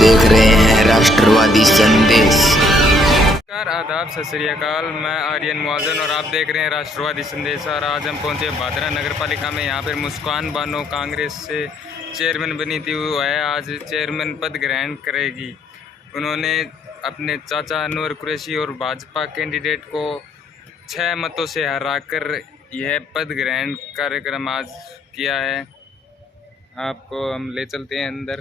देख रहे हैं राष्ट्रवादी संदेश। आदाब सत श्री अकाल, मैं आर्यन मुआजन और आप देख रहे हैं राष्ट्रवादी संदेश। और आज हम पहुंचे भादरा नगर पालिका में। यहाँ पर मुस्कान बानो कांग्रेस से चेयरमैन बनी थी, वो है आज चेयरमैन पद ग्रहण करेगी। उन्होंने अपने चाचा अनवर कुरैशी और भाजपा कैंडिडेट को 6 मतों से हराकर यह पद ग्रहण कार्यक्रम आज किया है। आपको हम ले चलते हैं अंदर।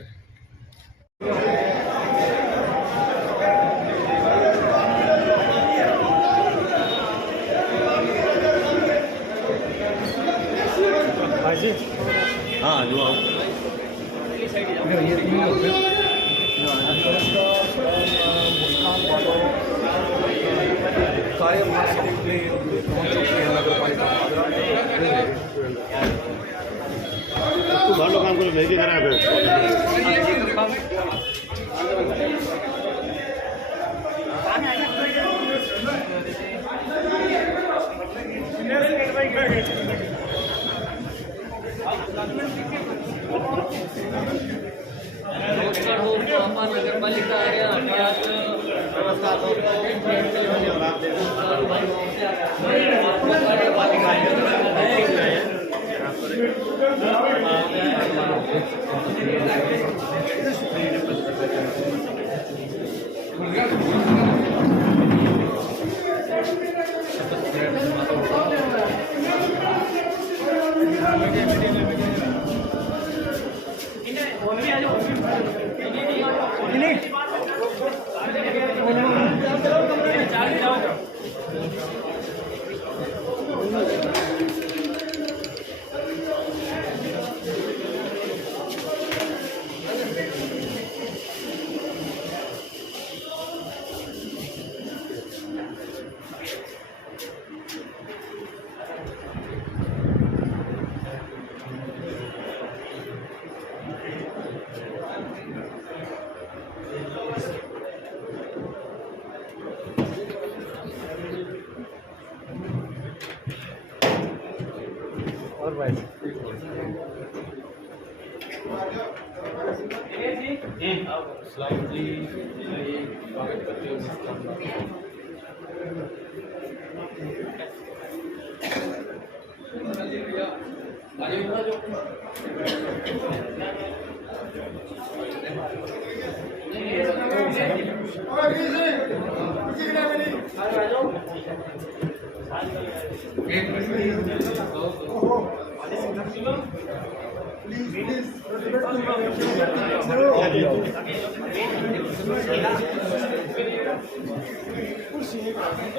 हाँ जो आओ घर लोग काम को भेज के नगर पालिका और भाई स्लाइडली स्वागत करते हुए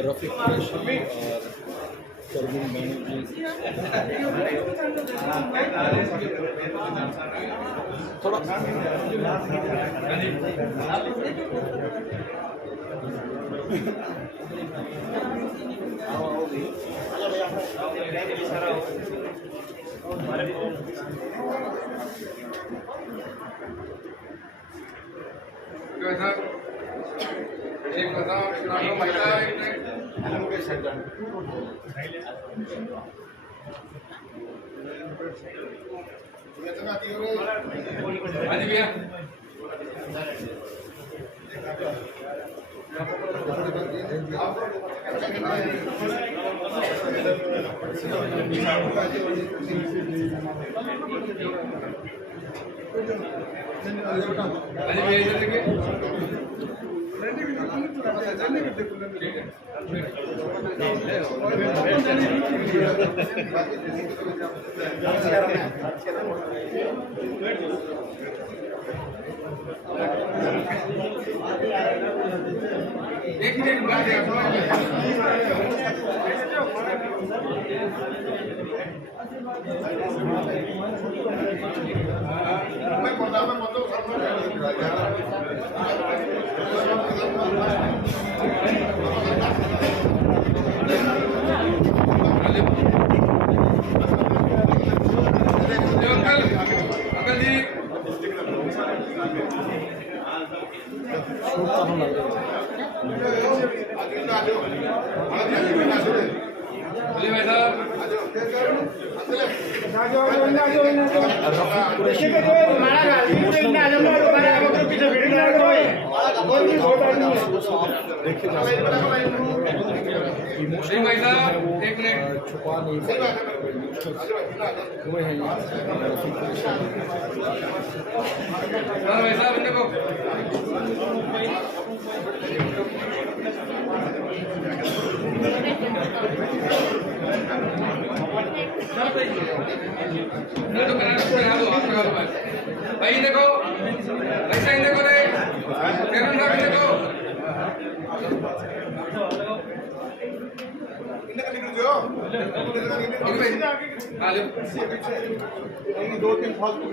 रफीक कुरैशी और शर्मिन बैनर्जी थोड़ा भाई साहब एक मिनट छुपा नहीं हुए हैं भाई साहब देखो भाई देखो ऐसा ही देखो रे केरन साहब देखो दो तीन फालतू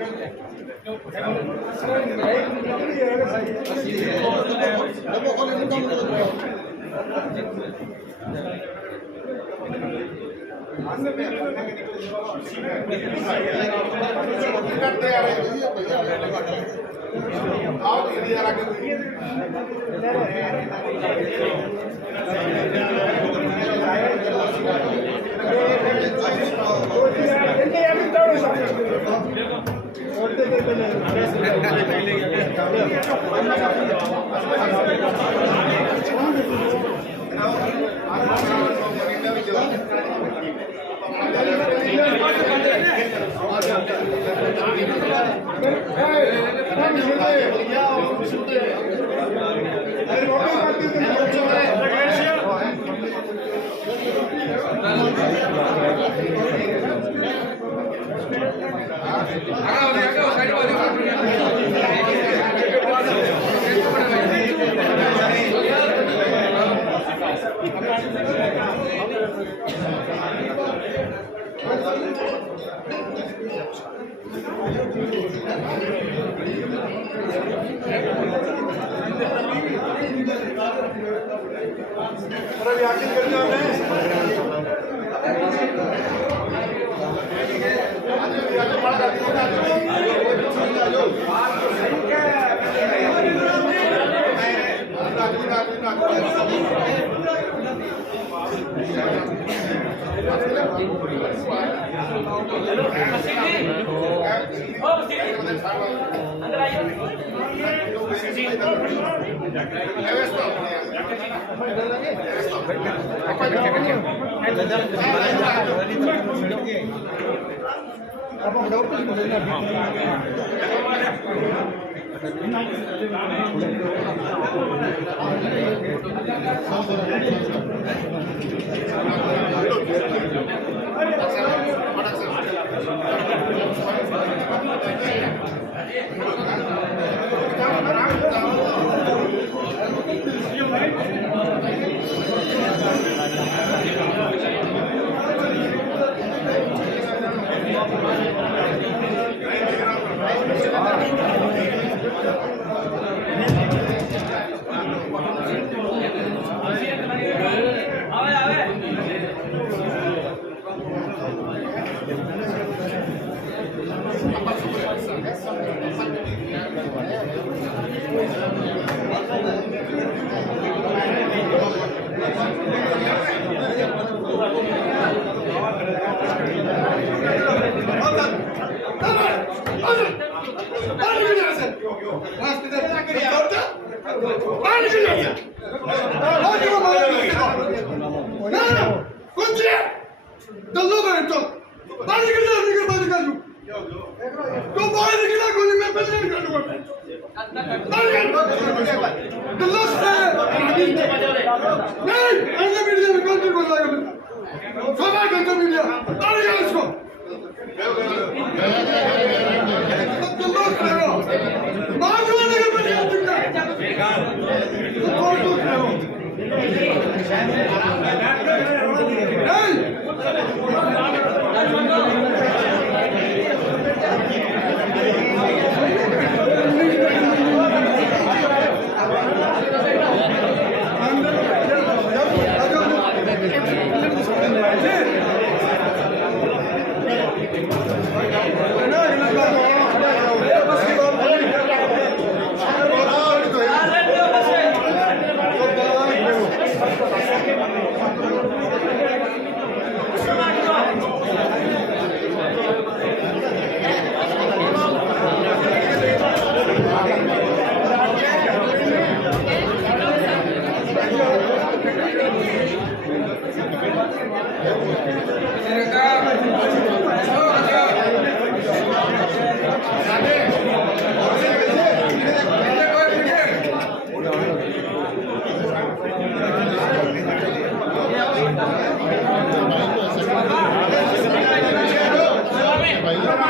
भाई साहब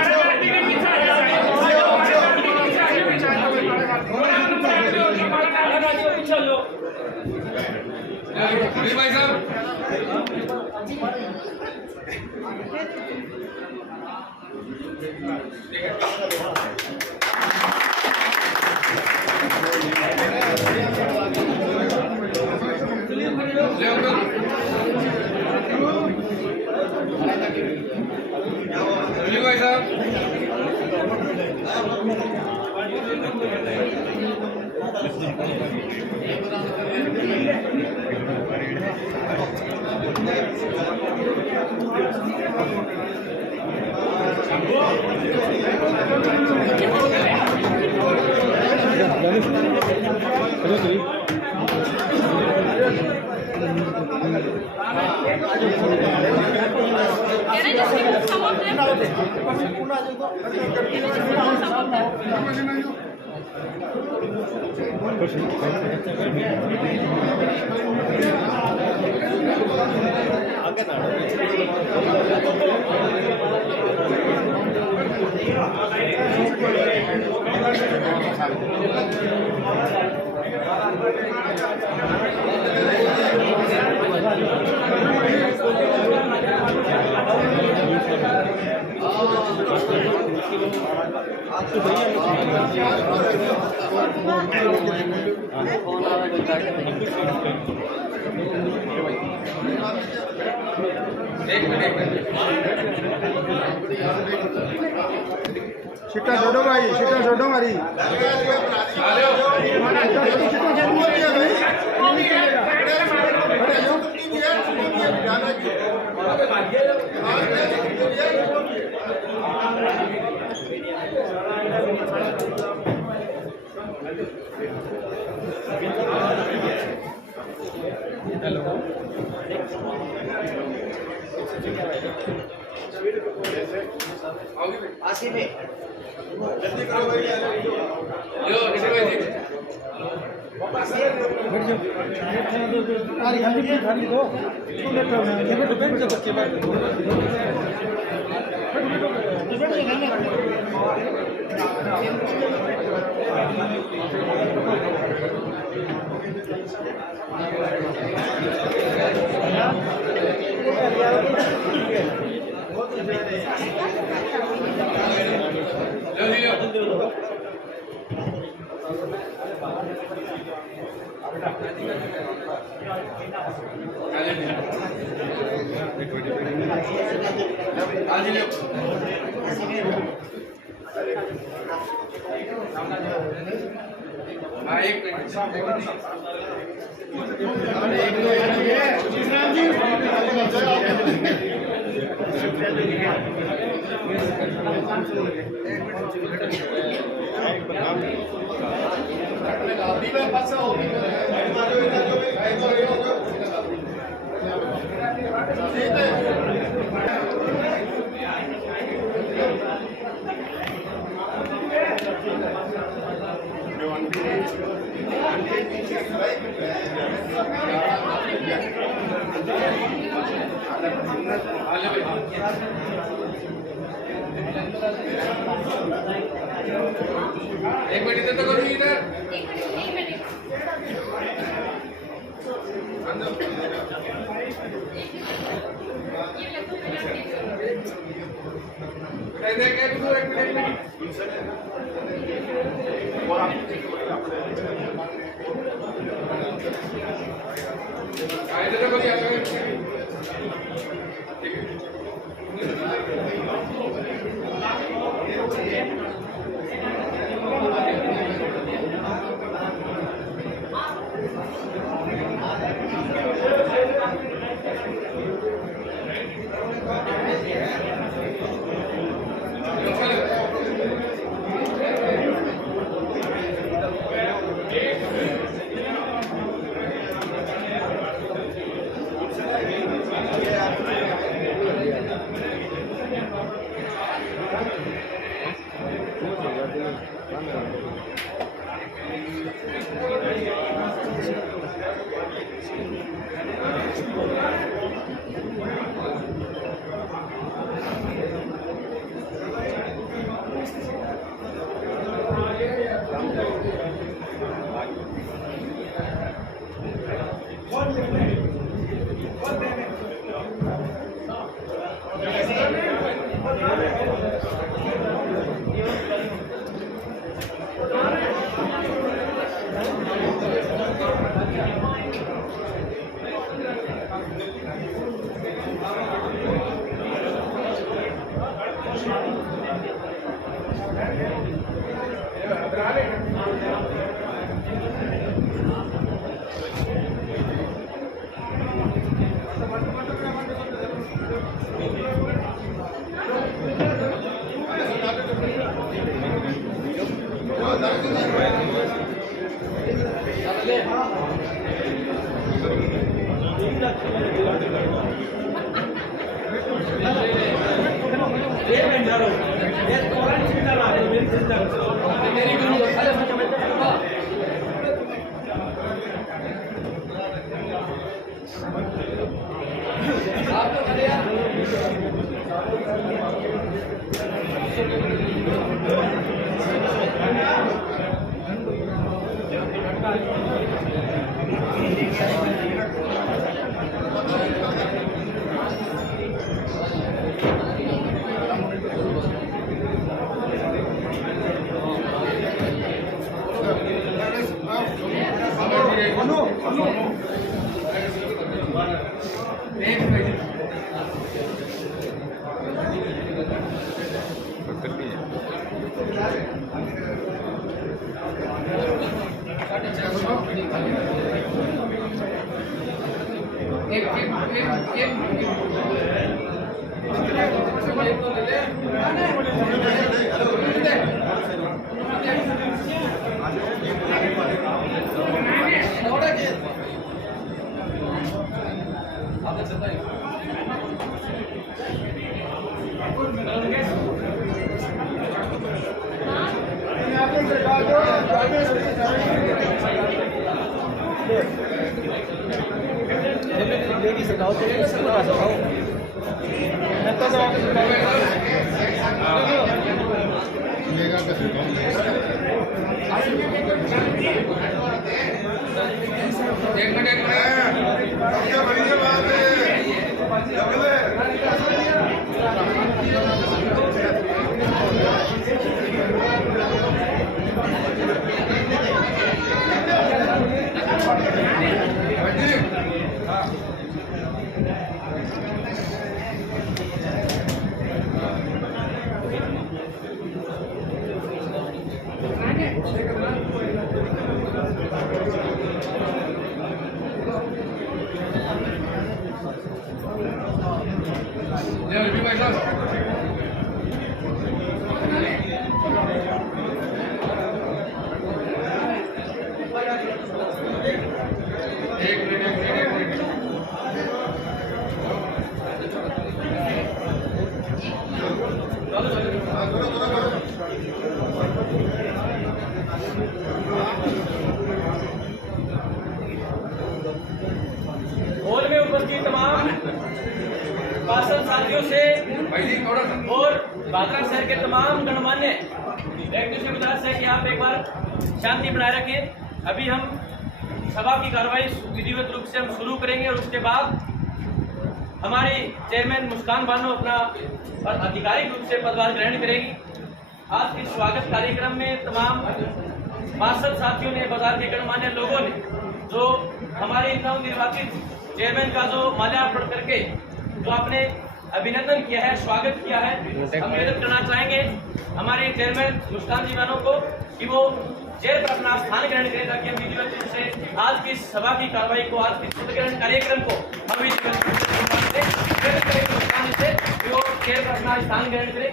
भाई साहब सीटा छोड़ो भाई, सीटा छोड़ो हमारी। जल्दी करो भाई, लो किसी भाई खाली दो बच्चे एक मिनट इधर तो करो इधर हॉल में उपस्थित तमाम पार्षद साथियों से और भादरा शहर के तमाम गणमान्य व्यक्तियों से गुजारिश है कि आप एक बार शांति बनाए रखें। अभी हम सभा की कार्रवाई विधिवत रूप से हम शुरू करेंगे और उसके बाद हमारी चेयरमैन मुस्कान बानो अपना आधिकारिक रूप से पदभार ग्रहण करेगी। आज के स्वागत कार्यक्रम में तमाम पार्षद साथियों ने, बाजार के गणमान्य लोगों ने जो हमारे नवनिर्वाचित चेयरमैन का जो माल्यार्पण करके जो आपने अभिनंदन किया है, स्वागत किया है, हम निवेदन करना चाहेंगे हमारे चेयरमैन मुस्कान जी बानो को कि वो चेयर पर अपना स्थान ग्रहण करें ताकि हम विधिवत रूप से आज की सभा की कार्रवाई को, आज के शपथ ग्रहण कार्यक्रम को हम विधिवत रूप से वो चेयर पर अपना स्थान ग्रहण करें।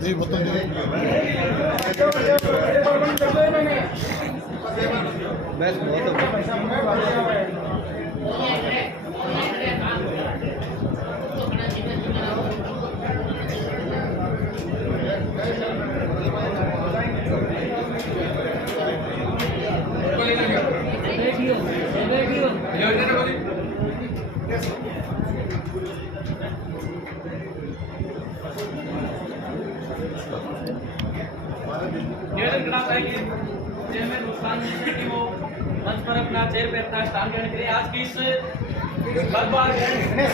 जी बोतल बस बहुत निवेदन करना चाहेंगे चेयरमैन मुस्कान जी से कि वो मंच पर अपना चेयर पे अपना स्थान ग्रहण करें। आज की इस पदभार कार्यक्रम में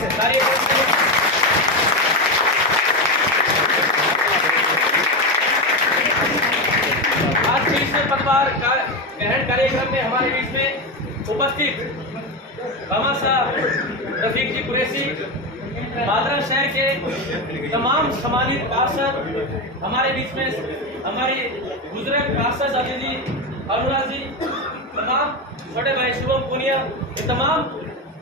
पदभार ग्रहण कार्यक्रम में हमारे बीच में उपस्थित बाबा साहब रफीक जी कुरैशी, बादरा शहर के तमाम सम्मानित पार्षद, हमारे बीच में हमारी बुजुर्ग पार्षद अजय जी, अरुणा जी, तमाम छोटे भाई शुभम पुनिया, ये तमाम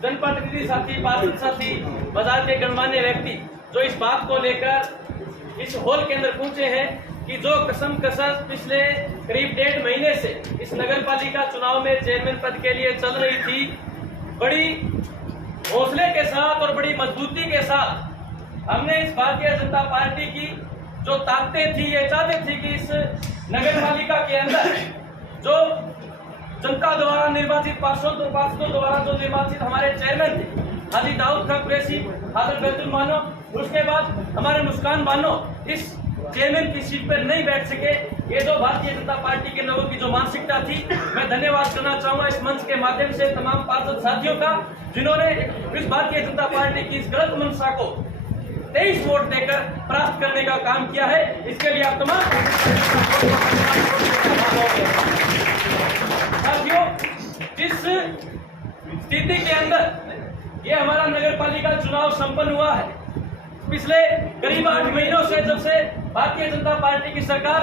जनप्रतिनिधि साथी, पार्षद साथी, बाजार के गणमान्य व्यक्ति जो इस बात को लेकर इस हॉल के अंदर पहुंचे हैं कि जो कसम कसस पिछले करीब 1.5 महीने से इस नगर पालिका चुनाव में चेयरमैन पद के लिए चल रही थी, बड़ी हौसले के साथ और बड़ी मजबूती के साथ हमने इस भारतीय जनता पार्टी की जो ताकतें थी, ये चाहते थे कि इस नगर पालिका के अंदर जो जनता द्वारा निर्वाचित पार्षदों द्वारा जो निर्वाचित हमारे चेयरमैन थे, हाजी दाऊद खान कुरैशी, हाजिर बैतुल मानो, उसके बाद हमारे मुस्कान बानो इस चेयरमैन की सीट पर नहीं बैठ सके। ये जो भारतीय जनता पार्टी के लोगों की जो मानसिकता थी, मैं धन्यवाद करना चाहूंगा इस मंच के माध्यम से तमाम पार्षद साथियों का, जिन्होंने इस भारतीय जनता पार्टी की इस गलत मंशा को 23 वोट देकर परास्त करने का काम किया है। इसके लिए आप तमाम साथियों, जिस स्थिति के अंदर ये हमारा नगर पालिका चुनाव संपन्न हुआ है, पिछले करीब 8 महीनों से जब से भारतीय जनता पार्टी की सरकार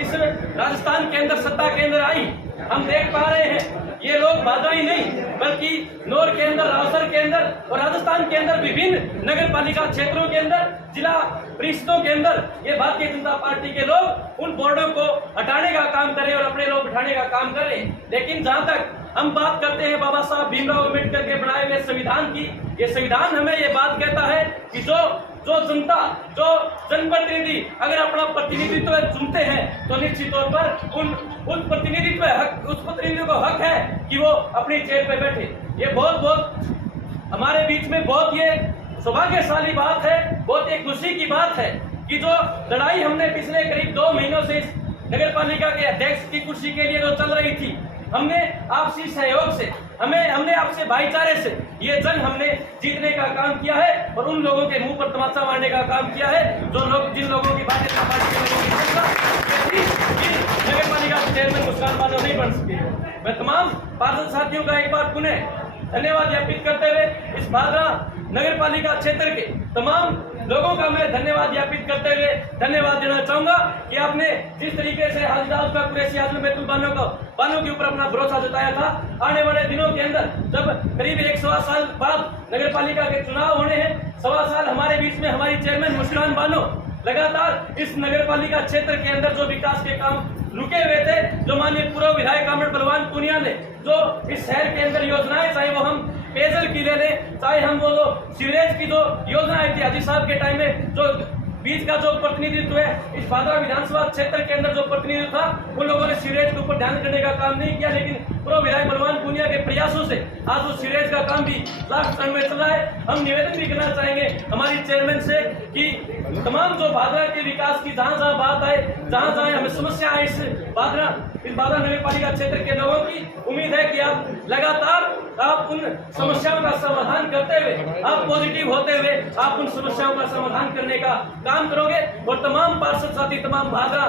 इस राजस्थान के अंदर सत्ता के अंदर आई, हम देख पा रहे हैं ये लोग भाजपा ही नहीं बल्कि नौर के अंदर, रावसर के अंदर और राजस्थान के अंदर विभिन्न नगर पालिका क्षेत्रों के अंदर, जिला परिषदों के अंदर ये भारतीय जनता पार्टी के लोग उन बोर्डों को हटाने का काम कर रहे हैं और अपने लोग बिठाने का काम कर रहे हैं। लेकिन जहां तक हम बात करते हैं बाबा साहब भीमराव अम्बेडकर के बनाए हुए संविधान की, ये संविधान हमें ये बात कहता है कि जो जनता, जो जनप्रतिनिधि अगर अपना प्रतिनिधित्व चुनते हैं तो निश्चित तौर पर उस प्रतिनिधित्व को हक है कि वो अपनी चेयर पे बैठे। ये बहुत हमारे बीच में बहुत ये सौभाग्यशाली बात है, बहुत एक खुशी की बात है कि जो लड़ाई हमने पिछले करीब 2 महीनों से इस नगर पालिका के अध्यक्ष की कुर्सी के लिए जो चल रही थी, हमने आपसी सहयोग से, हमने आपसे भाईचारे से ये जंग हमने जीतने का काम किया है और उन लोगों के मुंह पर तमाचा मारने का काम किया है जिन लोगों की बातें नगर पालिका चेयरमैन मुस्कान बानो नहीं बन सके। मैं तमाम पार्षद साथियों का एक बार पुनः धन्यवाद ज्ञापित करते हुए इस बादरा नगर पालिका क्षेत्र के तमाम लोगों का मैं धन्यवाद ज्ञापित करते हुए धन्यवाद देना चाहूंगा कि आपने जिस तरीके से हाजी दाऊद खान कुरैशी, हाजिर बैतुल बानो के ऊपर अपना भरोसा जताया था। आने वाले दिनों के अंदर जब करीब 1.25 साल बाद नगर पालिका के चुनाव होने हैं, 1.25 साल हमारे बीच में हमारी चेयरमैन मुस्कान बानो लगातार इस नगर पालिका क्षेत्र के अंदर जो विकास के काम रुके हुए थे, जो माननीय पूर्व विधायक कामरेड बलवान पुनिया ने जो इस शहर के अंदर योजनाएं, चाहे वो हम पेयजल की ले लें, चाहे हम वो सीवरेज की जो योजनाएं थी हाजी साहब के टाइम में, जो बीच का जो प्रतिनिधित्व है इस बादरा विधानसभा क्षेत्र के अंदर जो प्रतिनिधित्व था, उन लोगों ने सीवरेज के ऊपर ध्यान करने का काम नहीं किया। लेकिन पूर्व विधायक बलवान पुनिया के प्रयासों से आज वो सीवरेज का काम भी लास्ट टाइम में चल रहा है। हम निवेदन भी करना चाहेंगे हमारी चेयरमैन से कि तमाम जो बादरा के विकास की जहां बात आए, जहां हमें समस्या है इस बादरा नगर पालिका क्षेत्र के लोगों की, उम्मीद है कि आप लगातार आप उन समस्याओं का समाधान करते हुए, आप पॉजिटिव होते हुए आप उन समस्याओं का समाधान करने का काम करोगे और तमाम पार्षद साथी, तमाम बादरा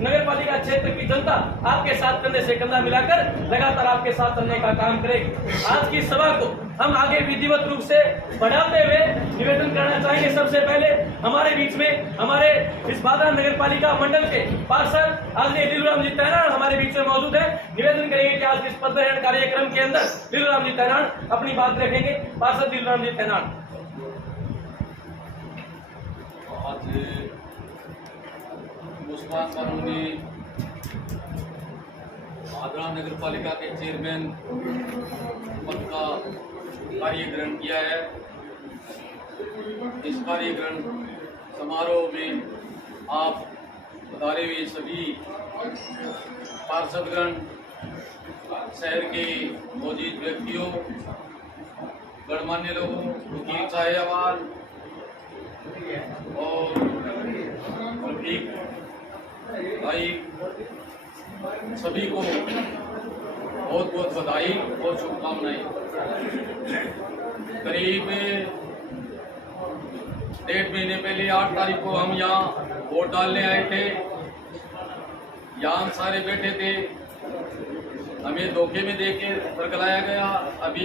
नगर पालिका क्षेत्र की जनता आपके साथ कंधे से कंधा मिलाकर लगातार आपके साथ चलने का काम करेगी। आज की सभा को हम आगे विधिवत रूप से बढ़ाते हुए निवेदन करना चाहेंगे। सबसे पहले हमारे बीच में हमारे इस बादरा नगर पालिका मंडल के पार्षद आदरणीय दिलराम जी तैनान हमारे बीच में मौजूद है। निवेदन करेंगे कि आज इस पदग्रहण कार्यक्रम के अंदर दिलराम जी तैनान अपनी बात रखेंगे। पार्षद दिलराम जी तैनान। आज मुस्कान बानो ने बादरा नगर पालिका के चेयरमैन पद का कार्य ग्रहण किया है। इस कार्य ग्रहण समारोह में आप पधारे हुए सभी पार्षदगण, शहर के मौजूद व्यक्तियों, गणमान्य लोगों, वकील साहिबान और रफीक भाई सभी को बहुत बहुत बधाई और शुभकामनाएं। करीब 1.5 महीने पहले 8 तारीख को हम यहाँ वोट डालने आए थे। यहाँ हम सारे बैठे थे, हमें धोखे में देके बरगलाया गया। अभी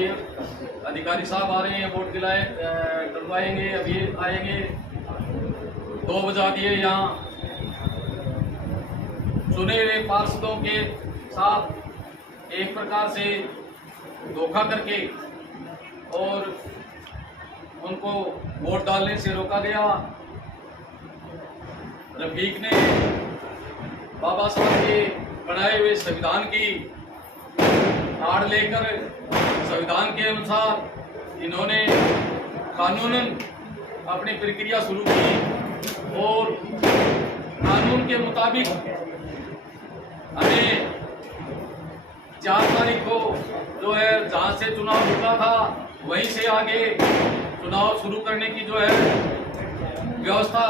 अधिकारी साहब आ रहे हैं, वोट डलवाएंगे, अभी आएंगे। 2 बजा दिए। यहाँ चुने हुए पार्षदों के साथ एक प्रकार से धोखा करके और उनको वोट डालने से रोका गया। रफीक ने बाबा साहब के बनाए हुए संविधान की आड़ लेकर संविधान के अनुसार इन्होंने कानूनन अपनी प्रक्रिया शुरू की और कानून के मुताबिक हमें 4 तारीख को जो है जहाँ से चुनाव रुका था वहीं से आगे चुनाव शुरू करने की जो है व्यवस्था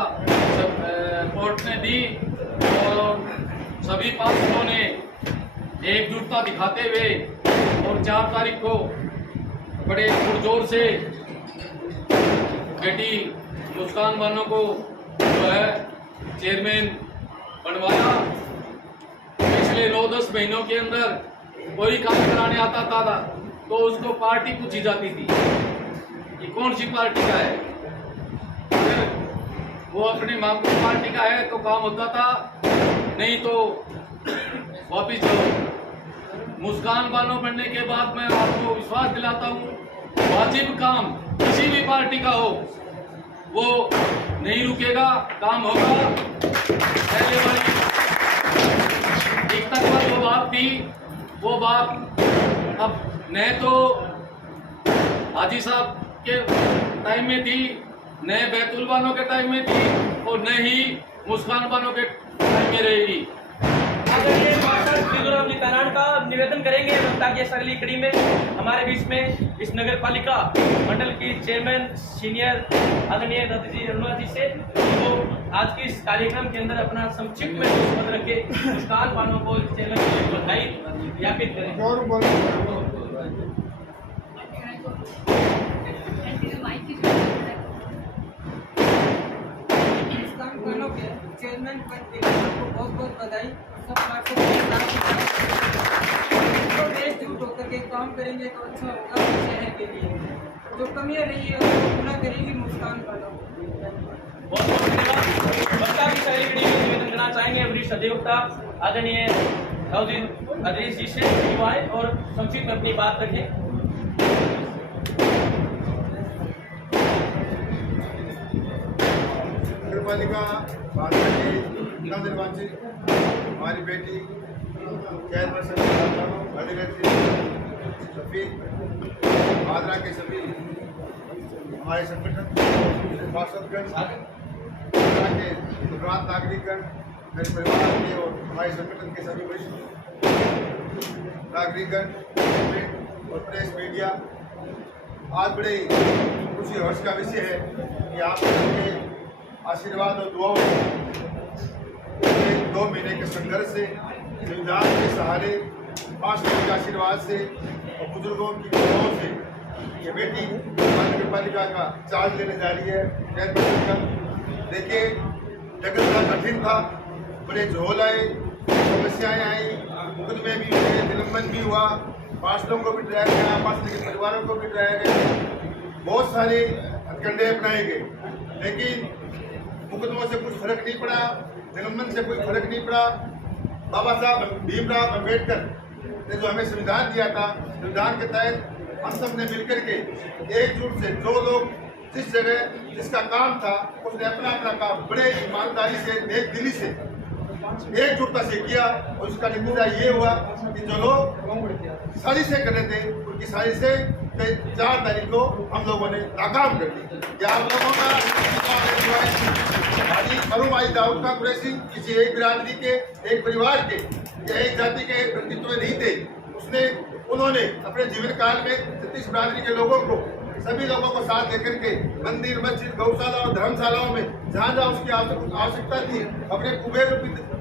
कोर्ट ने दी और सभी पार्षदों ने एकजुटता दिखाते हुए और 4 तारीख को बड़े पुरजोर से बेटी मुस्कान बानो को जो है चेयरमैन बनवाया। पिछले 9-10 महीनों के अंदर कोई काम कराने आता था तो उसको पार्टी पूछी जाती थी कि कौन सी पार्टी का है। अगर वो अपने मामूली पार्टी का है तो काम होता था, नहीं तो वापिस जाओ। मुस्कान बानो बनने के बाद मैं आपको विश्वास दिलाता हूँ, वाजिब काम किसी भी पार्टी का हो वो नहीं रुकेगा, काम होगा। पहले वाली एक तक पर जो बात थी वो बात अब न तो हाजी साहब के टाइम में थी, न बैतुल बानो के टाइम में थी और न ही मुस्कान बानो के टाइम में रहेगी। का निवेदन करेंगे ताकि इस अगली कड़ी में हमारे बीच में इस नगर पालिका मंडल की चेयरमैन सीनियर आदरणीय दत्त जी अरुणा जी से तो आज के इस कार्यक्रम के अंदर अपना संक्षिप्त में शपथ रखे मुस्कान बानो को चेयरमैन की बधाई ज्ञापित करें। मुस्कान बानो के चेयरमैन पद के लिए आपको बहुत बहुत बधाई। सब पार्षदों के साथ एकजुट होकर के काम करेंगे तो अच्छा होगा शहर के लिए। जो कमियां रही है उसको पूरा करेंगी मुस्कान बानो। बहुत बहुत धन्यवाद। बच्चा भी सारी कड़ी में निवेदन करना चाहेंगे वरिष्ठ अधिवक्ता आदरणीय अजीज जी से युवाएं और संक्षिप्त में अपनी बात रखें। नगरपालिका भाजपा के नवनिर्वाचित हमारी बेटी चेयरपर्सन अधिकारी रफीक, भादरा के सभी हमारे संगठन पार्षदगण, भादरा के उपरांत नागरिकगण, मेरे परिवार के और हमारे संगठन के सभी वरिष्ठ नागरिकगण और प्रेस मीडिया, आज बड़े खुशी हर्ष का विषय है कि आप सबके आशीर्वाद और दुआओं से 2 महीने के संघर्ष से, संविधान के सहारे, पार्षदों के आशीर्वाद से और बुजुर्गों की दुआओं से ये बेटी नगर पालिका का चार्ज लेने जा रही है। देखिए जगत बड़ा कठिन था, बड़े झोल आए, समस्याएं आई, मुकदमे भी हुए, निलंबन भी हुआ, पार्षदों को भी डराया गया, पार्षद के परिवारों को भी डराया गया, बहुत सारे हथकंडे अपनाए गए, लेकिन मुकदमों से कुछ फर्क नहीं पड़ा, निलंबन से कोई फर्क नहीं पड़ा। बाबा साहब भीमराव अम्बेडकर ने जो हमें संविधान दिया था, संविधान के तहत हम सब ने मिलकर के एकजुट से जो लोग जिस जगह जिसका काम था उसने अपना अपना काम बड़े ईमानदारी से, नेक दिली से, एकजुटता से किया और उसका नतीजा ये हुआ कि जो लोग साजिशें कर रहे थे उनकी साजिशें 4 तारीख को हम लोगों ने नाकाम कर दी। आप लोगों का मरूम आई दाऊद का कुरैशी किसी एक बिरादरी के, एक परिवार के या एक जाति के व्यक्तित्व नहीं थे। उन्होंने अपने जीवन काल में 36 बिरादरी के लोगों को सभी लोगों को साथ लेकर के मंदिर, मस्जिद, गौशाला और धर्मशालाओं में जहाँ जहाँ उसकी आवश्यकता थी अपने कुबेर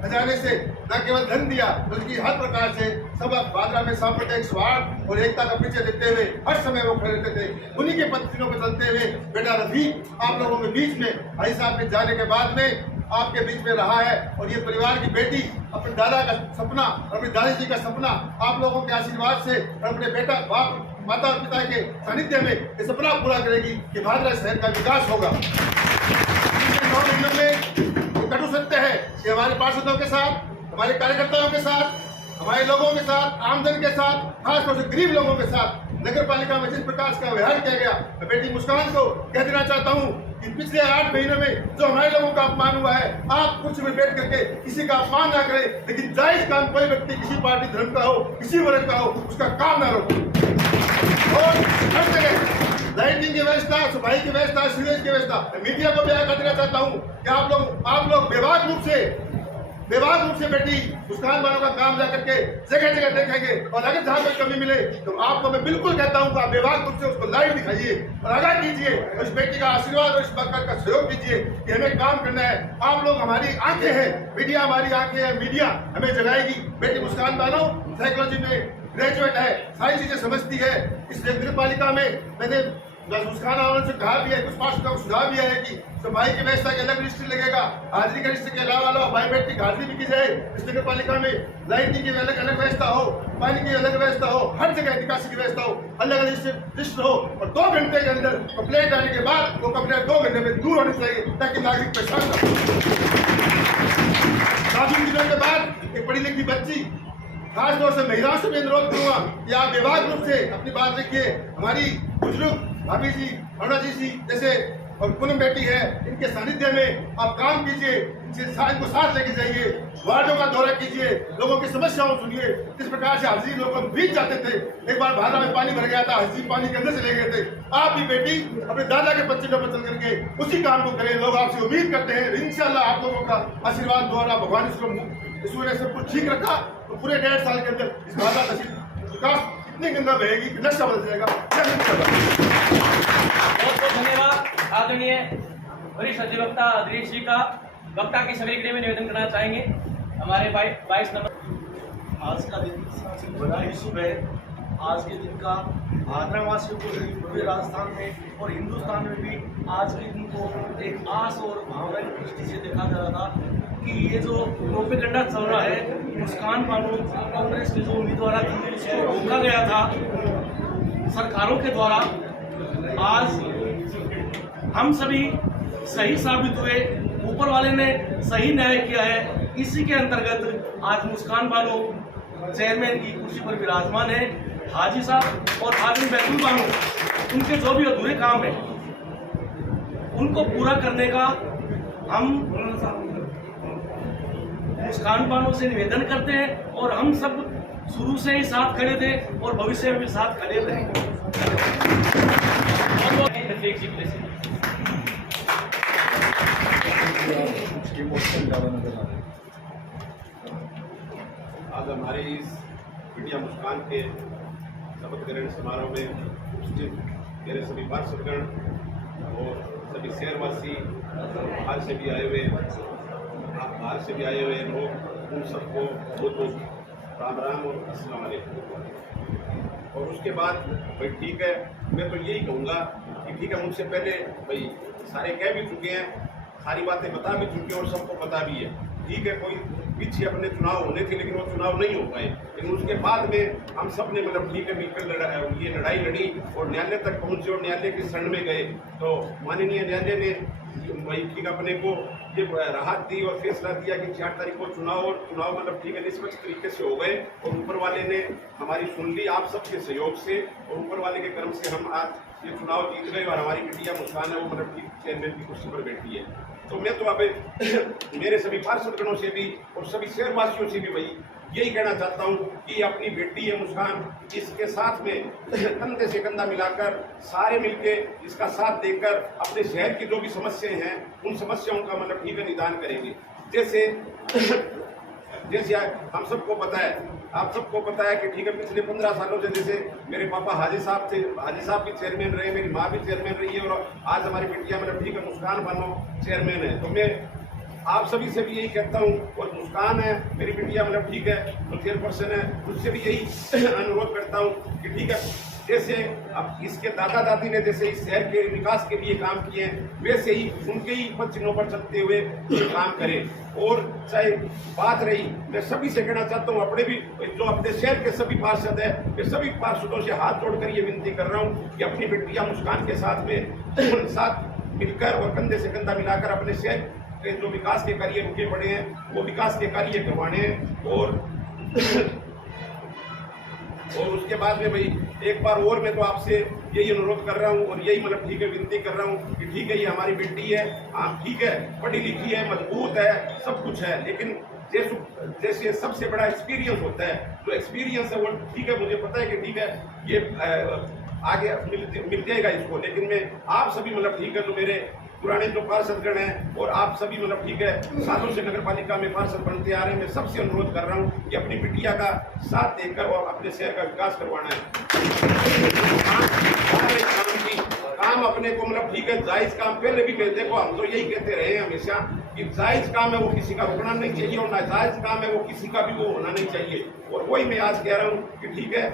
खजाने से न केवल धन दिया बल्कि हर प्रकार से सब भादरा में सांप्रदायिक स्वार्थ और एकता का पीछे देते हुए हर समय वो खड़े रहते थे। उन्हीं के पत्तियों पर चलते हुए बेटा रफीक आप लोगों के बीच में भाई साहब के जाने के बाद में आपके बीच में रहा है और ये परिवार की बेटी अपने दादा का सपना और अपनी दादी जी का सपना आप लोगों के आशीर्वाद से और अपने बेटा बाप माता और पिता के सानिध्य में ये सपना पूरा करेगी कि भादरा शहर का विकास होगा। 9 महीनों में कटु सत्य है कि हमारे पार्षदों के साथ, हमारे कार्यकर्ताओं के साथ, हमारे लोगों के साथ, आमजन के साथ, खासतौर से गरीब लोगों के साथ नगर पालिका में जिस प्रकार का व्यवहार किया गया, मैं बेटी मुस्कान को कह देना चाहता हूँ कि पिछले 8 महीनों में जो हमारे लोगों का अपमान हुआ है, आप कुछ में बैठ करके किसी का अपमान ना करें, लेकिन जायज काम कोई व्यक्ति किसी पार्टी धर्म का हो, किसी वर्ग का हो, उसका काम ना रोके। और हर जगह लाइटिंग की व्यवस्था, सफाई की व्यवस्था, सीवेज की व्यवस्था, मीडिया को भी आगाह देना चाहता हूँ कि आप लोग बेबाक रूप से बेटी मुस्कान बानो का काम जा करके जगह जगह देखेंगे और अगर जहाँ कोई कमी मिले तो आपको मैं बिल्कुल कहता हूँ आप बेबाक रूप से उसको लाइव दिखाइए और आगाह कीजिए और इस बेटी का आशीर्वाद और इस प्रकार का सहयोग कीजिए कि हमें काम करना है। आप लोग हमारी आंखें हैं, मीडिया हमारी आंखें हैं, मीडिया हमें जगाएगी। बेटी मुस्कान बानो साइकोलॉजी में ग्रेजुएट है, सारी चीजें समझती है। इस नगर पालिका में मैंने मुस्कान आनंद से कहा भी है, कुछ पार्षदों को सुझाव भी है कि सफाई की व्यवस्था के अलग रजिस्टर लगेगा, हाजिरी के रजिस्टर के अलावा बायोमेट्रिक हाजिरी भी की जाए। इस नगर पालिका में लाइटिंग की अलग व्यवस्था हो, पानी की अलग व्यवस्था हो, हर जगह निकासी की व्यवस्था हो, अलग रजिस्टर हो और 2 घंटे के अंदर कंप्लेंट आने के बाद वो कंप्लेंट 2 घंटे में दूर होनी चाहिए ताकि नागरिक परेशान न हो। 7 दिनों के बाद एक पढ़ी लिखी बच्ची, खासतौर से महिलाओं से भी अनुरोध करूंगा कि आप बेबाक रूप से अपनी बात रखिए। हमारी बुजुर्ग भाभी जी, अरुणा जी जैसे और पूनम बेटी है, इनके सानिध्य में आप काम कीजिए, इनको साथ लेके जाइए, वार्डों का दौरा कीजिए, लोगों की समस्याओं सुनिए। किस प्रकार से हाजिरी लोग बीच जाते थे, एक बार भादरा में पानी भर गया था, हाजिरी पानी के अंदर चले गए थे। आप भी बेटी अपने दादा के पच्चीसों पर चल करके उसी काम को करें। लोग आपसे उम्मीद करते हैं, इंशाल्लाह आप लोगों का आशीर्वाद द्वारा भगवान इसको सब कुछ ठीक रखा तो पूरे 1.5 साल के अंदर इस भादरा तहसील विकास इतनी गंगा बहेगी कि नक्शा बदल जाएगा। बहुत बहुत धन्यवाद आदरणीय वरिष्ठ अधिवक्ता अधीश जी का। वक्ता की सभी में निवेदन करना चाहेंगे हमारे 22 नंबर। आज का दिन बड़ा ही शुभ है। आज के दिन का भादरा वासियों को पूरे राजस्थान में और हिंदुस्तान में भी आज के दिन को एक आस और भावना की दृष्टि से देखा जा रहा था कि ये जो प्रोपेगेंडा चल रहा है, मुस्कान बानो कांग्रेस की जो उम्मीदवार थी उसको रोका गया था सरकारों के द्वारा, आज हम सभी सही साबित हुए। ऊपर वाले ने सही न्याय किया है। इसी के अंतर्गत आज मुस्कान बानो चेयरमैन की कुर्सी पर विराजमान है। हाजी साहब और हाजी बैतूल बानो, उनके जो भी अधूरे काम है उनको पूरा करने का हम मुस्कान बानो से निवेदन करते हैं और हम सब शुरू से ही साथ खड़े थे और भविष्य में भी साथ खड़े रहेंगे। आज हमारे इस बिटिया मुस्कान के शपथ ग्रहण समारोह में उपस्थित मेरे सभी पार्षदगण और सभी शहरवासी, बाहर से भी आए हुए लोग, उन सबको बहुत बहुत राम राम और अस्सलाम वालेकुम। और उसके बाद भाई ठीक है, मैं तो यही कहूँगा कि ठीक है, मुझसे पहले भाई सारे कह भी चुके हैं, सारी बातें बता भी चुके हैं और सबको पता भी है। ठीक है, कोई पीछे अपने चुनाव होने थे लेकिन वो चुनाव नहीं हो पाए, लेकिन उसके बाद में हम सब ने मतलब ठीक है मिलकर ये लड़ाई लड़ी और न्यायालय तक पहुंचे और न्यायालय के शरण में गए। तो माननीय न्यायालय ने भाई ठीक अपने को ये राहत दी और फैसला दिया कि 4 तारीख को चुनाव मतलब ठीक है निष्पक्ष तरीके से हो गए और ऊपर वाले ने हमारी सुन ली आप सबके सहयोग से और ऊपर वाले के कर्म से हम आज ये चुनाव जीत गए और हमारी बिटिया मुस्कान है वो मतलब ठीक चेयरमैन की कुर्सी पर बैठी है। तो मैं तो अब मेरे सभी पार्षदगणों से भी और सभी शहरवासियों से भी भाई यही कहना चाहता हूँ कि अपनी बेटी है मुस्कान, इसके साथ में कंधे से कंधा मिलाकर सारे मिलके इसका साथ देकर अपने शहर की जो भी समस्याएं हैं उन समस्याओं का मतलब ठीक है निदान करेंगे। जैसे जैसे हम सबको पता है, आप सबको पता है कि ठीक है पिछले 15 सालों से जैसे मेरे पापा हाजी साहब थे, हाजी साहब भी चेयरमैन रहे, मेरी माँ भी चेयरमैन रही है और आज हमारी बिटिया मतलब ठीक है मुस्कान बानो चेयरमैन है। तो मैं आप सभी से भी यही कहता हूँ, और मुस्कान है मेरी बिटिया मतलब ठीक है तो चेयरपर्सन है, उससे भी यही अनुरोध करता हूँ कि ठीक है जैसे अब इसके दादा दादी ने जैसे इस शहर के विकास के लिए काम किए हैं वैसे ही उनके ही पचिनों पर चलते हुए ये काम करें। और चाहे बात रही, मैं सभी से कहना चाहता हूँ, अपने भी जो अपने शहर के सभी पार्षद है, मैं सभी पार्षदों से हाथ जोड़कर ये विनती कर रहा हूँ कि अपनी बिटिया मुस्कान के साथ में साथ मिलकर और कंधे से कंधा मिलाकर अपने शहर के जो विकास के कार्य रुके पड़े हैं वो विकास के कार्य करवाने हैं। और उसके बाद में भाई एक बार और मैं तो आपसे यही अनुरोध कर रहा हूँ और यही मतलब ठीक है विनती कर रहा हूँ कि ठीक है ये हमारी बेटी है, हाँ ठीक है पढ़ी लिखी है, मजबूत है, सब कुछ है, लेकिन जैसे सबसे बड़ा एक्सपीरियंस होता है, जो एक्सपीरियंस है वो ठीक है मुझे पता है कि ठीक है ये आगे मिल जाएगा इसको, लेकिन मैं आप सभी मतलब ठीक है तो मेरे पुराने जो पार्षदगण हैं और आप सभी मतलब ठीक है सालों से नगर पालिका में पार्षद बनते आ रहे हैं, मैं सबसे अनुरोध कर रहा हूँ कि अपनी बिटिया का साथ देकर और अपने शहर का विकास करवाना है। काम अपने को मतलब ठीक है जायज काम, पहले भी मैं देखो हम तो यही कहते रहे हैं हमेशा कि जायज काम है वो किसी का रुकना नहीं चाहिए और नाजायज काम है वो किसी का भी वो होना नहीं चाहिए। और वही मैं आज कह रहा हूँ कि ठीक है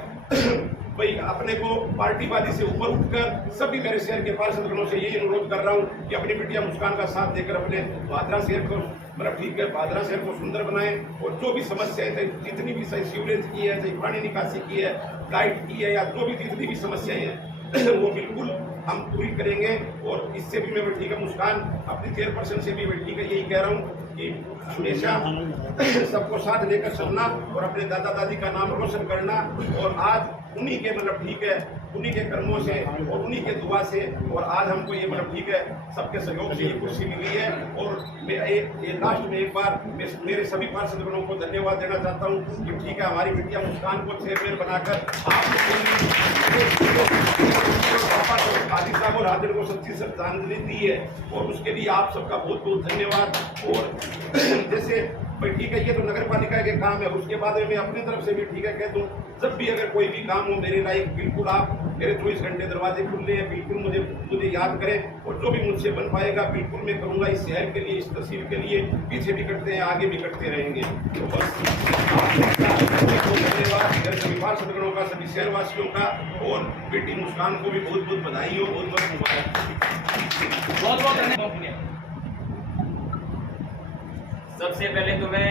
भाई अपने को पार्टीवादी से ऊपर उठकर सभी मेरे शहर के पार्षदगणों से यही अनुरोध कर रहा हूँ कि अपनी बिटिया मुस्कान का साथ देकर अपने भादरा शहर को मतलब ठीक है भादरा शहर को सुंदर बनाएं और जो भी समस्याएं थे, जितनी भी सीवरेज की है, चाहे पानी निकासी की है, लाइट की है या जो भी जितनी भी समस्याएं हैं वो बिल्कुल हम पूरी करेंगे। और इससे भी मैं ठीक है मुस्कान अपनी चेयरपर्सन से भी मैं ठीक है यही कह रहा हूँ कि हमेशा सबको साथ लेकर चलना और अपने दादा दादी का नाम रोशन करना। और आज उन्हीं के मतलब ठीक है उन्हीं के कर्मों से और उन्हीं के दुआ से और आज हमको ये मतलब ठीक है सबके सहयोग से ये कुर्सी मिली है। और मैं ये लास्ट में एक बार मेरे सभी पार्षदगणों को धन्यवाद देना चाहता हूँ कि ठीक है हमारी बिटिया मुस्कान को चेयरमैन बनाकर आदि साहब और हाजिर को सच्ची श्रद्धांजलि दी है और उसके लिए आप सबका बहुत बहुत धन्यवाद। और जैसे भाई ठीक है ये तो नगर पालिका के काम है, उसके बाद में मैं अपनी तरफ से भी ठीक है कह दूँ जब भी अगर कोई भी काम हो मेरे लायक बिल्कुल आप मेरे 24 घंटे दरवाजे खुले हैं, बिल्कुल मुझे याद करें और जो भी मुझसे बन पाएगा बिल्कुल मैं करूँगा इस शहर के लिए, इस तहसील के लिए। पीछे भी करते हैं आगे भी करते रहेंगे। तो बस धन्यवाद सभी पार्षदगणों का, सभी शहरवासियों का और बेटी मुस्कान को भी बहुत बहुत बधाई हो, बहुत बहुत मुबारक। बहुत बहुत धन्यवाद। सबसे पहले तो मैं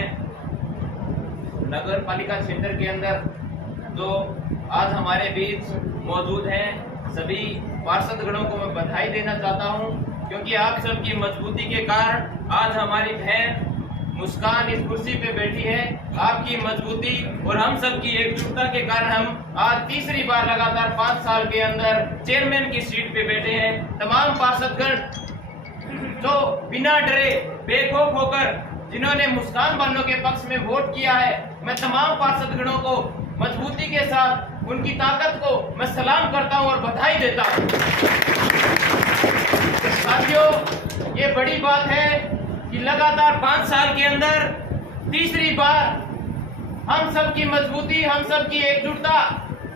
नगर पालिका क्षेत्र के अंदर जो आज हमारे बीच मौजूद हैं सभी पार्षदगणों को मैं बधाई देना चाहता हूं, क्योंकि आप सबकी मजबूती के कारण आज हमारी बहन मुस्कान इस कुर्सी पे बैठी है। आपकी मजबूती और हम सबकी एकजुटता के कारण हम आज तीसरी बार लगातार 5 साल के अंदर चेयरमैन की सीट पे बैठे हैं। तमाम पार्षदगण जो बिना डरे बेखौफ होकर जिन्होंने मुस्कान बानो के पक्ष में वोट किया है, मैं तमाम पार्षदगणों को मजबूती के साथ उनकी ताकत को मैं सलाम करता हूं और बधाई देता हूं। साथियों ये बड़ी बात है कि लगातार 5 साल के अंदर तीसरी बार हम सबकी मजबूती, हम सबकी एकजुटता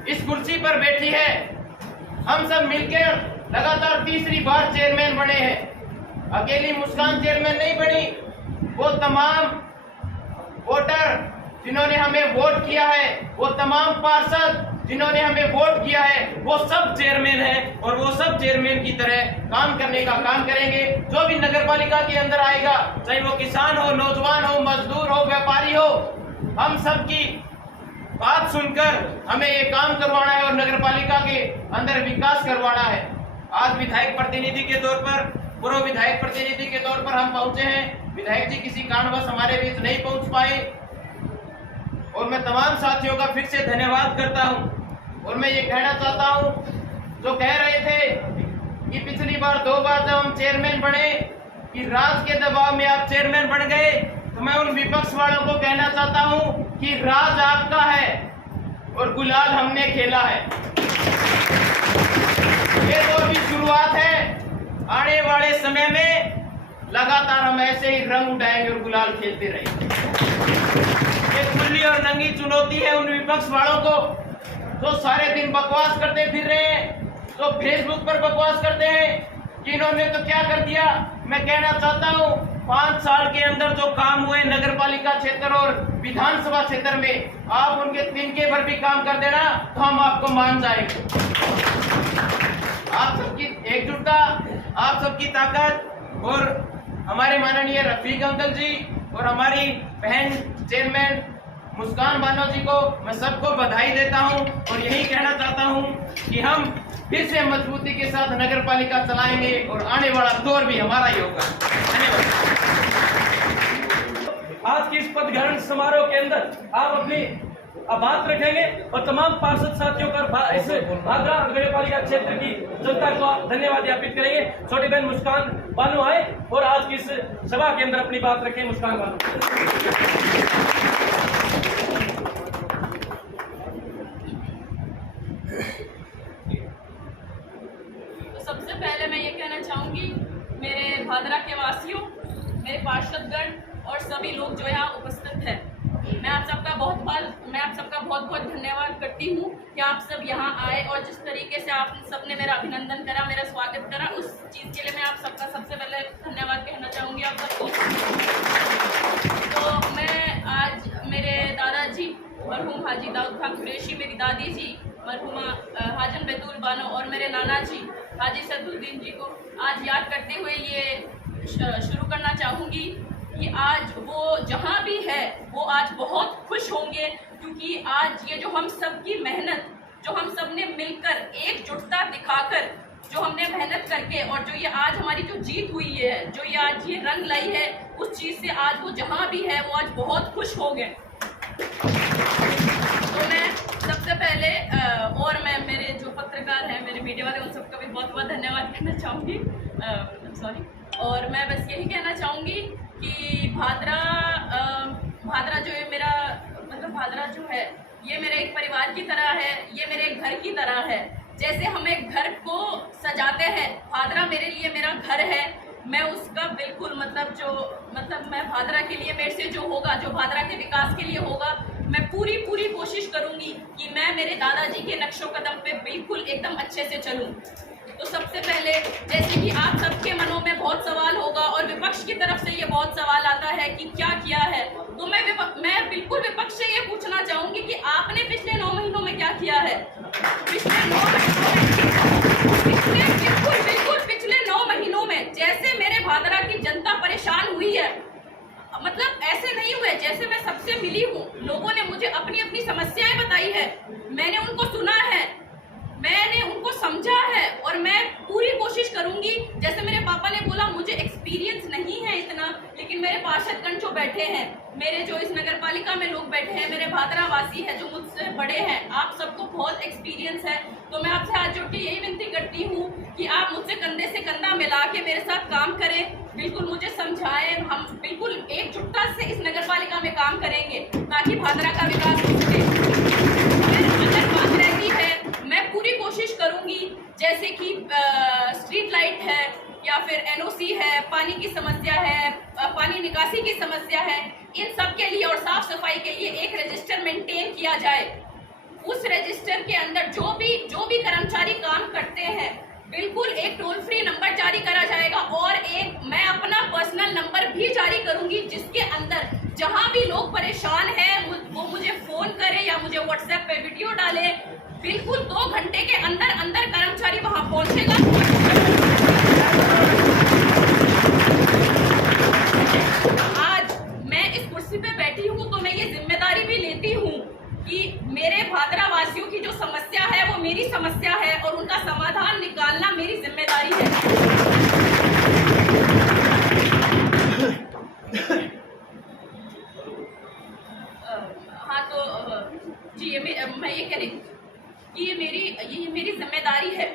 इस कुर्सी पर बैठी है। हम सब मिलकर लगातार तीसरी बार चेयरमैन बने हैं। अकेली मुस्कान चेयरमैन नहीं बनी, वो तमाम वोटर जिन्होंने हमें वोट किया है, वो तमाम पार्षद जिन्होंने हमें वोट किया है, वो सब चेयरमैन हैं और वो सब चेयरमैन की तरह काम करने का काम करेंगे। जो भी नगर पालिका के अंदर आएगा, चाहे वो किसान हो, नौजवान हो, मजदूर हो, व्यापारी हो, हम सब की बात सुनकर हमें ये काम करवाना है और नगर पालिका के अंदर विकास करवाना है। आज विधायक प्रतिनिधि के तौर पर, पूर्व विधायक प्रतिनिधि के तौर पर हम पहुंचे हैं। विधायक जी किसी कारणवश हमारे बीच नहीं पहुंच पाए और मैं तमाम साथियों का फिर से धन्यवाद करता हूं। और मैं ये कहना चाहता हूं, जो कह रहे थे कि पिछली बार 2 बार जब हम चेयरमैन बने कि राज के दबाव में आप चेयरमैन बन गए, तो मैं उन विपक्ष वालों को कहना चाहता हूं कि राज आपका है और गुलाल हमने खेला है। ये तो अभी शुरुआत है, आने वाले समय में लगातार हम ऐसे ही रंग उड़ाएंगे और गुलाल खेलते रहेंगे। एक खुली और नंगी चुनौती है उन विपक्ष वालों को जो सारे दिन बकवास करते फिर रहे हैं, तो फेसबुक पर बकवास करते हैं कि इन्होंने तो क्या कर दिया। मैं कहना चाहता हूँ 5 साल के अंदर जो काम हुए नगर पालिका क्षेत्र और विधानसभा क्षेत्र में, आप उनके तिनके भर भी काम कर देना तो हम आपको मान जाएंगे। आप सबकी एकजुटता, आप सबकी ताकत और हमारे माननीय रफीक अंकल जी और हमारी बहन चेयरमैन मुस्कान बानो जी को मैं सबको बधाई देता हूं और यही कहना चाहता हूं कि हम फिर से मजबूती के साथ नगर पालिका चलाएंगे और आने वाला दौर भी हमारा ही होगा। धन्यवाद। आज की इस पदग्रहण समारोह के अंदर आप अपनी बात रखेंगे और तमाम पार्षद साथियों का इस भादरा नगर पालिका क्षेत्र की जनता को धन्यवाद ज्ञापित करेंगे। छोटी बहन मुस्कान बानो आए और आज की इस सभा के अंदर अपनी बात रखें। मुस्कान बानो। तो सबसे पहले मैं ये कहना चाहूंगी मेरे भादरा के वासियों, मेरे पार्षदगण और सभी लोग जो यहाँ उपस्थित हैं, मैं आप सबका बहुत बहुत धन्यवाद करती हूँ कि आप सब यहाँ आए और जिस तरीके से आप सबने मेरा अभिनंदन करा, मेरा स्वागत करा, उस चीज़ के लिए मैं आप सबका सबसे पहले धन्यवाद कहना चाहूँगी आप सबको। तो मैं आज मेरे दादाजी मरहूम हाजी दाऊद खान कुरैशी, मेरी दादी जी मरहूमा हाजन बैतूल बानो और मेरे नाना जी हाजी सदुद्दीन जी को आज याद करते हुए ये शुरू करना चाहूँगी कि आज वो जहाँ भी है वो आज बहुत खुश होंगे, क्योंकि आज ये जो हम सब की मेहनत, जो हम सब ने मिलकर एकजुटता दिखाकर जो हमने मेहनत करके और जो ये आज हमारी जो जीत हुई है, जो ये आज ये रंग लाई है, उस चीज़ से आज वो जहाँ भी है वो आज बहुत खुश होंगे। तो मैं सबसे पहले और मैं मेरे जो पत्रकार हैं, मेरे मीडिया वाले, उन सबका भी बहुत बहुत धन्यवाद कहना चाहूँगी। और मैं बस यही कहना चाहूँगी कि भादरा जो है मेरा, मतलब भादरा जो है ये मेरे एक परिवार की तरह है, ये मेरे एक घर की तरह है। जैसे हम एक घर को सजाते हैं, भादरा मेरे लिए मेरा घर है। मैं उसका बिल्कुल मतलब मैं भादरा के लिए मेरे से जो होगा, जो भादरा के विकास के लिए होगा, मैं पूरी कोशिश करूंगी कि मैं मेरे दादाजी के नक्शो कदम पे बिल्कुल एकदम अच्छे से चलूं। तो सबसे पहले जैसे कि आप सबके मनों में बहुत सवाल होगा और विपक्ष की तरफ से ये बहुत सवाल आता है कि क्या किया है, तो मैं बिल्कुल विपक्ष से ये पूछना चाहूंगी कि आपने पिछले 9 महीनों में क्या किया है। पिछले 9 महीनों में जैसे मेरे भादरा की जनता परेशान हुई है, मतलब ऐसे नहीं हुए, जैसे मैं सबसे मिली हूँ, लोगों ने मुझे अपनी अपनी समस्याएं बताई है, मैंने उनको सुना है, मैंने उनको समझा है और मैं पूरी कोशिश करूंगी। जैसे मेरे पापा ने बोला मुझे एक्सपीरियंस नहीं है इतना, लेकिन मेरे पार्षदगण जो बैठे हैं, मेरे जो इस नगर पालिका में लोग बैठे हैं, मेरे भादरा वासी हैं जो मुझसे बड़े हैं, आप सबको बहुत एक्सपीरियंस है। तो मैं आपसे हाथ जोड़ के यही विनती करती हूँ कि आप मुझसे कंधे से कंधा मिला के मेरे साथ काम करें, बिल्कुल मुझे समझाएं, हम बिल्कुल एकजुटता से इस नगर पालिका में काम करेंगे ताकि भादरा का विकास हो सके। अगर बात रहती है, मैं पूरी कोशिश करूंगी, जैसे कि स्ट्रीट लाइट है या फिर एनओसी है, पानी की समस्या है, पानी निकासी की समस्या है, इन सब के लिए और साफ सफाई के लिए एक रजिस्टर मेंटेन किया जाए। उस रजिस्टर के अंदर जो भी कर्मचारी काम करते हैं, बिल्कुल एक टोल फ्री नंबर जारी करा जाएगा और एक मैं अपना पर्सनल नंबर भी जारी करूंगी, जिसके अंदर जहां भी लोग परेशान हैं वो मुझे फोन करें या मुझे व्हाट्सएप पे वीडियो डालें। बिल्कुल 2 घंटे के अंदर कर्मचारी वहां पहुंचेगा। आज मैं इस कुर्सी पे बैठी हूं तो मैं ये जिम्मेदारी भी लेती हूं कि मेरे भादरा वासियों की जो समस्या है वो मेरी समस्या है और उनका समाधान निकालना मेरी जिम्मेदारी है। हाँ, तो जी मैं ये कह रही कि ये मेरी जिम्मेदारी है।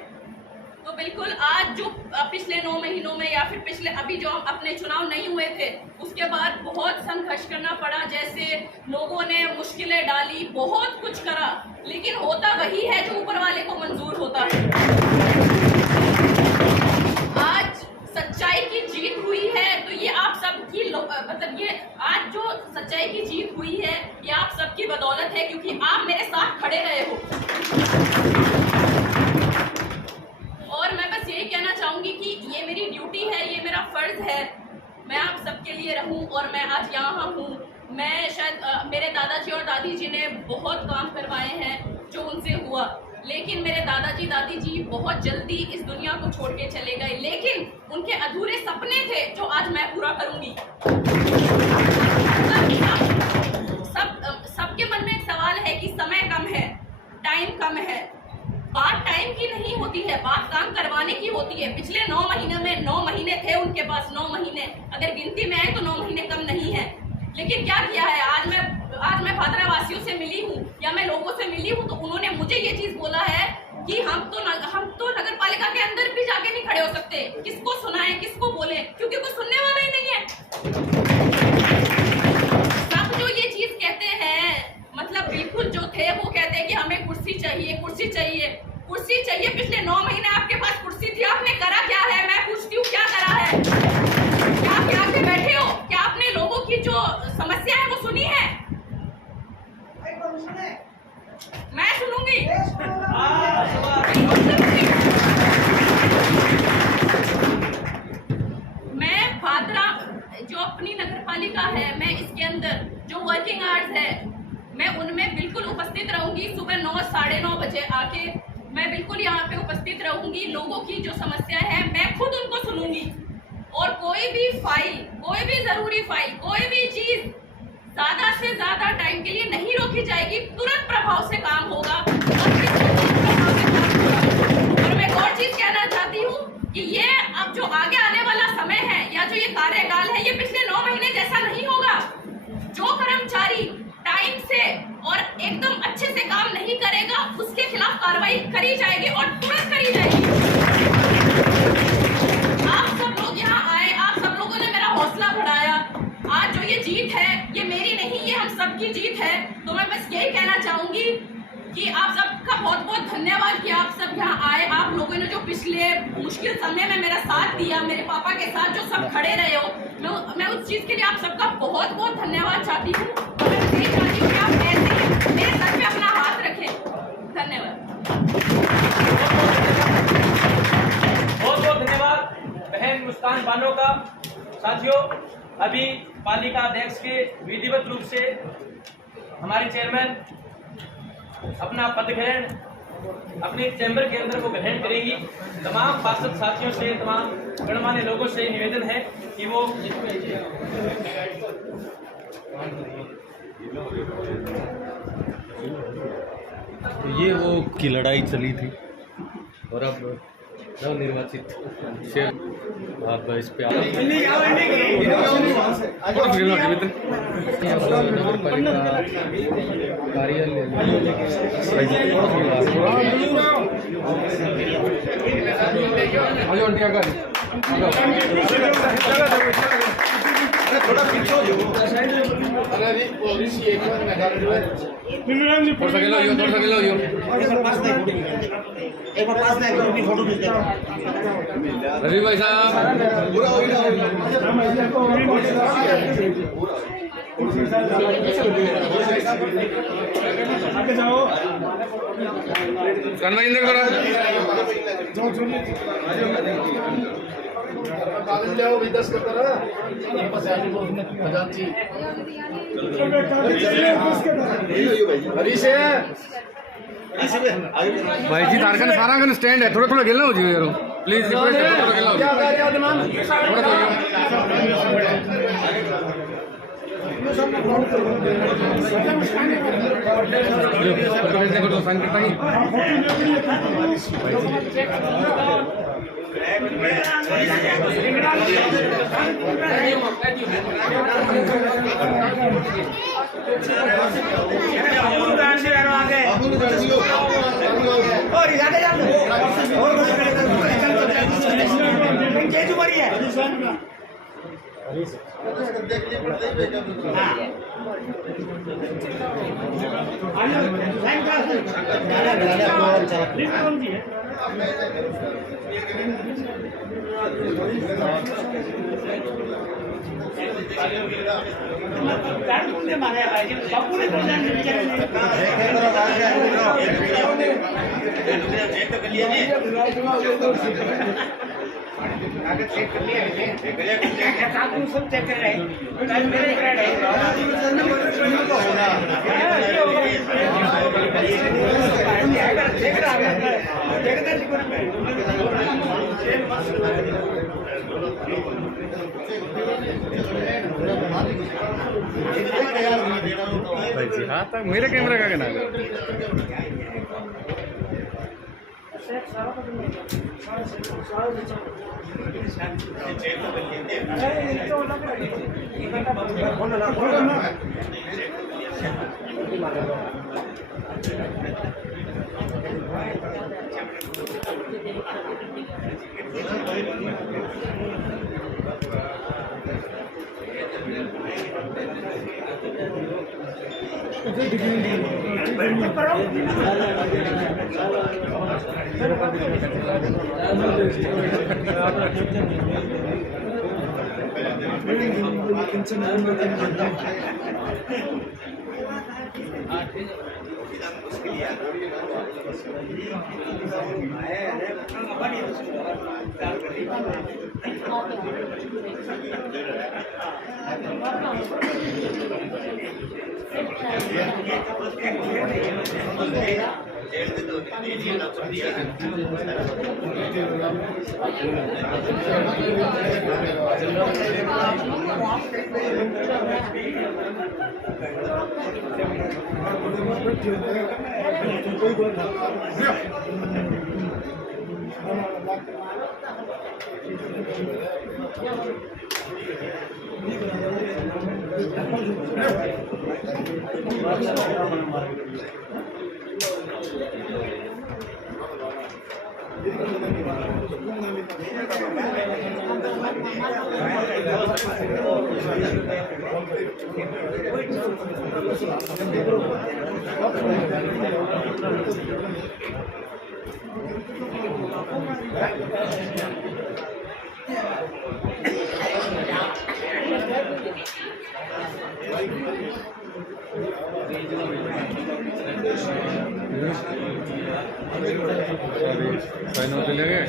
तो बिल्कुल आज जो पिछले 9 महीनों में या फिर पिछले अभी जो अपने चुनाव नहीं हुए थे उसके बाद बहुत संघर्ष करना पड़ा, जैसे लोगों ने मुश्किलें डाली, बहुत कुछ करा, लेकिन होता वही है जो ऊपर वाले को मंजूर होता है। आज सच्चाई सच्चाई की जीत हुई है तो ये आप सबकी मतलब ये आज जो सच्चाई की जीत हुई है ये आप सबकी बदौलत है, क्योंकि आप मेरे साथ खड़े रहे हो। और मैं बस यही कहना चाहूंगी कि ये मेरी ड्यूटी है, ये मेरा फर्ज है, मैं आप सबके लिए रहूं और मैं आज यहाँ हूँ। मैं शायद मेरे दादाजी और दादी जी ने बहुत काम करवाए हैं जो उनसे हुआ, लेकिन मेरे दादाजी दादी जी बहुत जल्दी इस दुनिया को छोड़ के चले गए, लेकिन उनके अधूरे सपने थे जो आज मैं पूरा करूंगी। सबके मन में एक सवाल है कि समय कम है, टाइम कम है। बात टाइम की नहीं होती है, बात काम करवाने की होती है। पिछले 9 महीने में 9 महीने थे उनके पास, 9 महीने अगर गिनती में आए तो 9 महीने कम नहीं है। लेकिन क्या किया है, आज मैं भादरा वासियों से मिली हूँ या मैं लोगों से मिली हूँ तो उन्होंने मुझे ये चीज बोला है कि हम तो नगर पालिका के अंदर भी जाके नहीं खड़े हो सकते। किसको सुनाएं, किसको बोले, क्योंकि कोई सुनने वाला ही नहीं है। सब जो ये चीज कहते हैं, मतलब बिल्कुल जो थे वो कहते हैं कि हमें कुर्सी चाहिए, कुर्सी चाहिए, कुर्सी चाहिए। पिछले 9 महीने आपके पास कुर्सी थी, आपने करा क्या है? मैं पूछती हूँ, क्या करा है? क्या आप यहाँ पे बैठे हो? क्या आपने लोगों की जो समस्या है वो सुनी है? मैं सुनूंगी। मैं भादरा जो अपनी नगर पालिका है, मैं इसके अंदर जो वर्किंग आवर्स है मैं उनमें बिल्कुल उपस्थित रहूंगी। सुबह 9 साढ़े 9 बजे आके मैं बिल्कुल यहाँ पे उपस्थित रहूंगी। लोगों की जो समस्या है मैं खुद उनको सुनूंगी और कोई भी फाइल, कोई भी जरूरी फाइल, कोई भी चीज ज्यादा से ज्यादा टाइम के लिए नहीं रोकी जाएगी। तुरंत प्रभाव से काम होगा और मैं एक और चीज कहना चाहती हूँ कि ये अब जो आगे आने वाला समय है या जो ये कार्यकाल है ये पिछले 9 महीने जैसा नहीं होगा। जो कर्मचारी टाइम से और एकदम अच्छे से काम नहीं करेगा उसके खिलाफ कार्रवाई करी जाएगी और तुरंत करी जाएगी। आप सब लोग यहाँ आए, आप सब लोगों ने मेरा हौसला बढ़ाया। आज जो ये जीत है ये मेरी नहीं, ये हम सबकी जीत है। तो मैं बस यही कहना चाहूंगी कि आप सबका बहुत बहुत धन्यवाद कि आप सब यहाँ आए। आप लोगों ने जो पिछले मुश्किल समय में मेरा साथ दिया, मेरे पापा के साथ जो सब खड़े रहे हो, मैं उस चीज के लिए आप सबका बहुत बहुत धन्यवाद चाहती हूँ। मैं यही चाहती हूँ कि आप ऐसे मेरे सर पे अपना हाथ रखें। धन्यवाद। बहुत बहुत धन्यवाद बहन मुस्कान बानो का। साथियों, अभी पालिका अध्यक्ष के विधिवत रूप से हमारे चेयरमैन अपना पद ग्रहण अपने चैम्बर के अंदर वो ग्रहण करेंगी। तमाम पार्षद साथियों से, तमाम गणमान्य लोगों से निवेदन है कि वो ये वो की लड़ाई चली थी और अब नवनिर्वाचित शेर आप इस पे नगर पालिका कार्यालय थोड़ा पीछे हो जाओ। रवि भाई साहब, कन्वेंशन करो। कागज ले आओ, भी 10 करता रहा भाई जी तारकन सारा कन स्टैंड है, थोड़ा थोड़ा गिलना हो जाए यारो प्लीज रिक्वेस्ट है, थोड़ा गिलना हो जाए थोड़ा साइन करता ही हाँ भाई जी हाँ तक मेरे कैमरा का कहना साइन होते लगे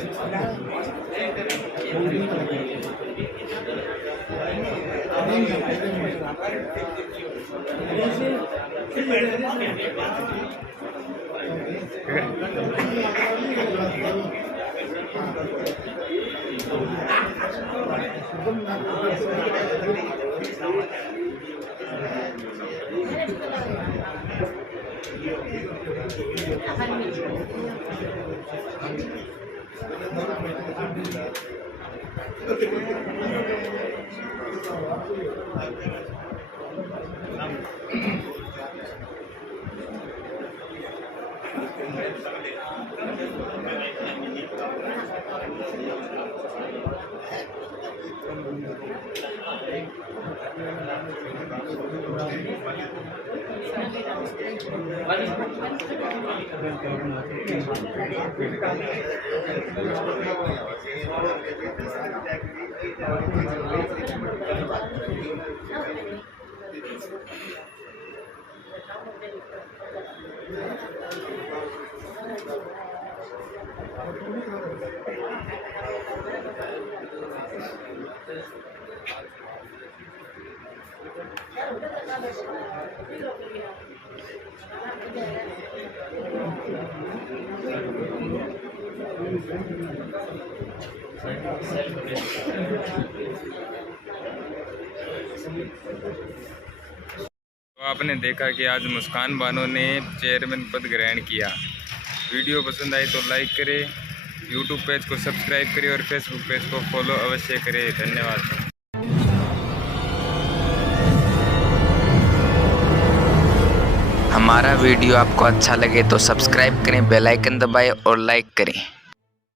तो आपने देखा कि आज मुस्कान बानो ने चेयरमैन पद ग्रहण किया। वीडियो पसंद आई तो लाइक करें, यूट्यूब पेज को सब्सक्राइब करें और फेसबुक पेज को फॉलो अवश्य करें। धन्यवाद। हमारा वीडियो आपको अच्छा लगे तो सब्सक्राइब करें, बेल आइकन दबाएं और लाइक करें।